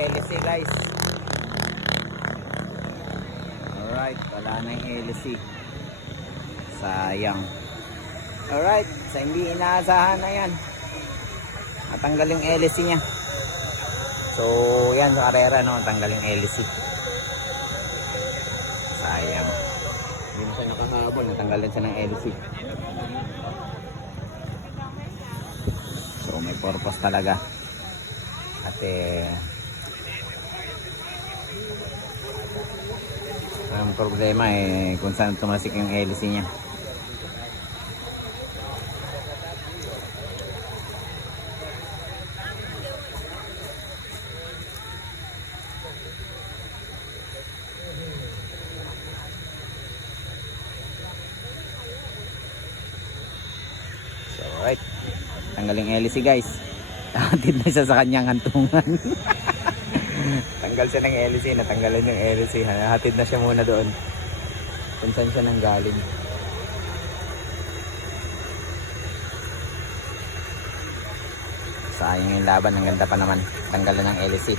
LC guys. Alright, wala na yung LC. Sayang. Alright, sa hindi inaasahan na yan, natanggal yung LC nya. So yan sa karera, no, natanggal yung LC. Sayang. Hindi na siya nakahabol, natanggal din siya ng LC. So may purpose talaga. At ang problema kung saan tumasik yung LC nya. So alright, tanggaling LC guys. Hatid na siya sa kanyang hantungan. Tanggal siya ng LC, natanggalan yung LC. Hatid na siya muna doon kung saan siya nanggaling. Sayang yung laban, ang ganda pa naman. Tanggalan ng LC.